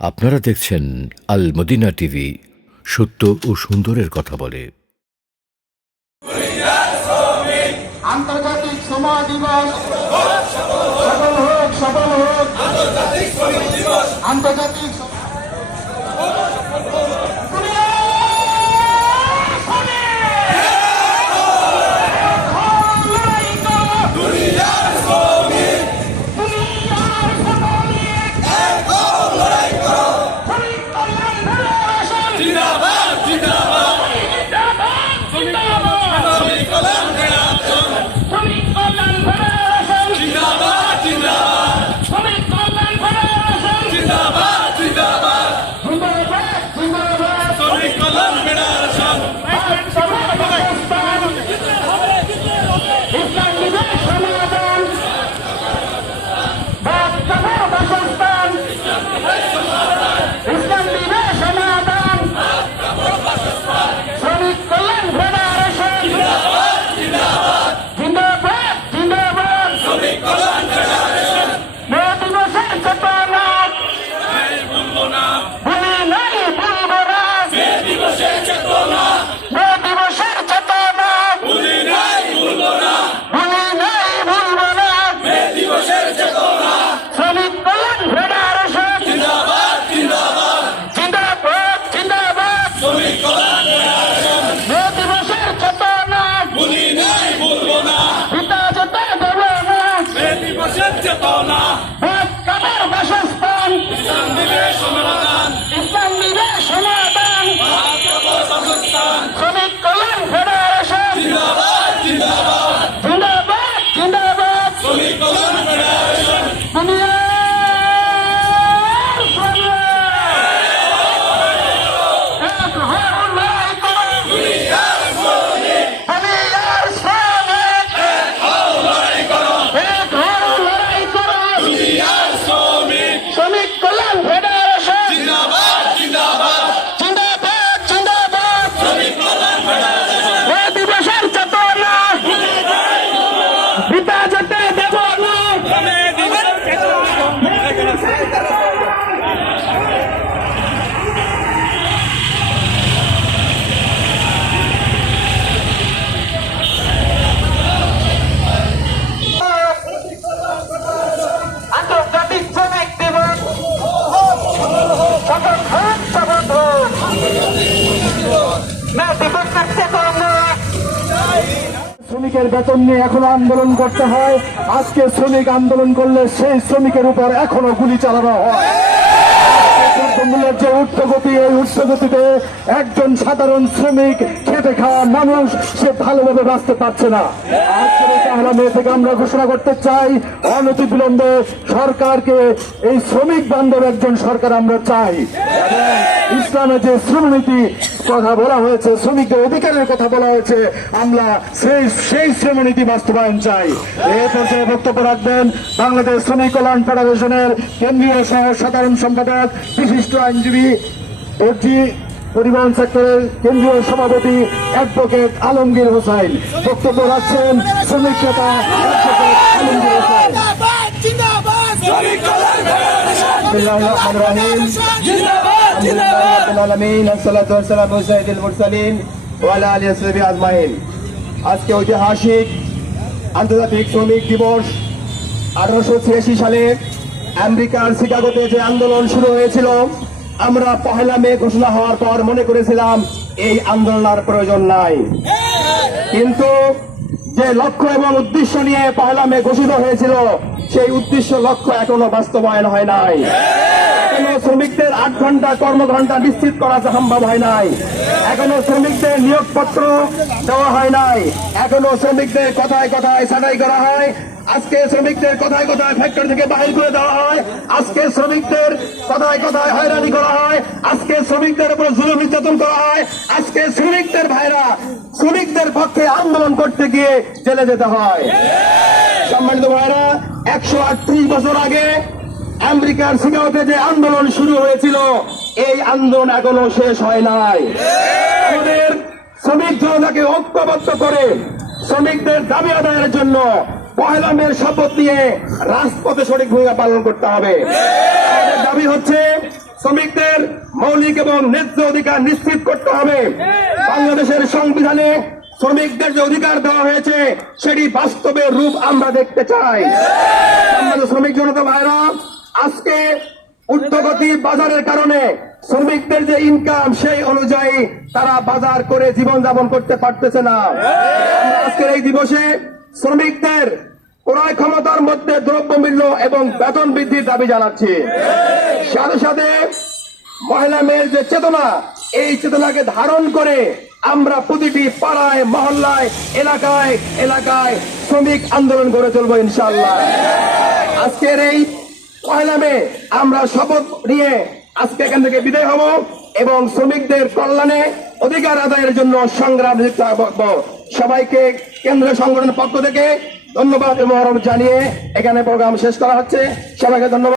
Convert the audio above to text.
আপনারা দেখছেন আল Medina TV সত্য ও সুন্দরের কথা বলে। আন্তর্জাতিক দিবসের চেতনা বাচ্চাদের বাসস্থান। ইসলাম দিবে সমাধান ইসলাম শ্রমিকের বেতন নিয়ে এখনও আন্দোলন করতে হয়। আজকে শ্রমিক আন্দোলন করলে সেই শ্রমিকের উপর এখনও গুলি চালানো হয়। এই উর্ধগতিতে একজন সাধারণ শ্রমিক খেটে খাওয়া মানুষ, সে ভালোভাবে বাঁচতে পারছে না। এই তাহলে থেকে আমরা ঘোষণা করতে চাই অনতি বিলম্বে সরকারকে এই শ্রমিক বান্ধব একজন সরকার আমরা চাই। ইসলামে যে শ্রমনীতি কথা বলা হয়েছে, শ্রমিকদের অধিকারের কথা বলা হয়েছে, আমরা সেই সেই শ্রমনীতি বাস্তবায়ন চাই। এই পর্যায়ে বক্তব্য রাখবেন বাংলাদেশ শ্রমিক কল্যাণ ফেডারেশনের কেন্দ্রীয় সহ সাধারণ সম্পাদক, বিশিষ্ট আইনজীবী এফজি পরিবহন সেক্টরের কেন্দ্রীয় সভাপতি অ্যাডভোকেট আলমগীর হোসাইন। বক্তব্য রাখছেন শ্রমিক নেতা আজকে ঐতিহাসিক আন্তর্জাতিক শ্রমিক দিবস আঠারোশো ছিয়াশি সালে আমেরিকার শিকাগোতে যে আন্দোলন শুরু হয়েছিল আমরা পহেলা মে ঘোষণা হওয়ার পর মনে করেছিলাম এই আন্দোলন আর প্রয়োজন নাই। কিন্তু যে লক্ষ্য এবং উদ্দেশ্য নিয়ে পহেলা মে ঘোষিত হয়েছিল, সেই উদ্দেশ্য লক্ষ্য এখনও বাস্তবায়ন হয় নাই। এখনও শ্রমিকদের আট ঘণ্টা কর্মঘন্টা নিশ্চিত করা সম্ভব হয় নাই। এখনও শ্রমিকদের নিয়োগপত্র দেওয়া হয় নাই। এখনও শ্রমিকদের কথায় কথায় ছাঁটাই করা হয়। আজকে শ্রমিকদের কথায় কথায় ফ্যাক্টরি থেকে বাহির করে দেওয়া হয়। আজকে শ্রমিকদের কথায় কথায় হয়রানি করা হয়। আজকে শ্রমিকদের উপর জুলুম নির্যাতন করা হয়। আজকে শ্রমিকদের ভাইরা শ্রমিকদের পক্ষে আন্দোলন করতে গিয়ে জেলে যেতে হয়। সম্মানিত ভাইরা, একশো আটত্রিশ বছর আগে আমেরিকার শিকাগোতে যে আন্দোলন শুরু হয়েছিল, এই আন্দোলন এখনও শেষ হয় নাই। আমাদের শ্রমিক জনতাকে ঐক্যবদ্ধ করে শ্রমিকদের দাবি আদায়ের জন্য পয়লা মেয়ের শপথ নিয়ে রাজপথে সঠিক ভূমিকা পালন করতে হবে। দাবি হচ্ছে, শ্রমিকদের মৌলিক এবং ন্যায্য অধিকার নিশ্চিত করতে হবে। বাংলাদেশের সংবিধানে শ্রমিকদের যে অধিকার দেওয়া হয়েছে, সেটি বাস্তবে রূপ আমরা দেখতে চাই। শ্রমিক জনতা ভাইরা, আজকে ঊর্ধ্বগতি বাজারের কারণে শ্রমিকদের যে ইনকাম সেই অনুযায়ী তারা বাজার করে জীবন জীবনযাপন করতে পারতেছে না। আজকের এই দিবসে শ্রমিকদের ক্রয় ক্ষমতার মধ্যে দ্রব্যমূল্য এবং বেতন বৃদ্ধির দাবি জানাচ্ছি। সাথে সাথে মহিলা মেয়ের যে চেতনা, এই চেতনাকে ধারণ করে আমরা প্রতিটি পাড়ায়, মহল্লায়, এলাকায় এলাকায় শ্রমিক আন্দোলন গড়ে চলবো ইনশাল্লাহ আজকের এই পয়লা মে আমরা শপথ নিয়ে আজকে এখান থেকে বিদায় হব এবং শ্রমিকদের কল্যাণে অধিকার আদায়ের জন্য সংগ্রাম সবাইকে কেন্দ্র সংগঠনের পক্ষ থেকে ধন্যবাদ এবং জানিয়ে এখানে প্রোগ্রাম শেষ করা হচ্ছে। সবাইকে ধন্যবাদ।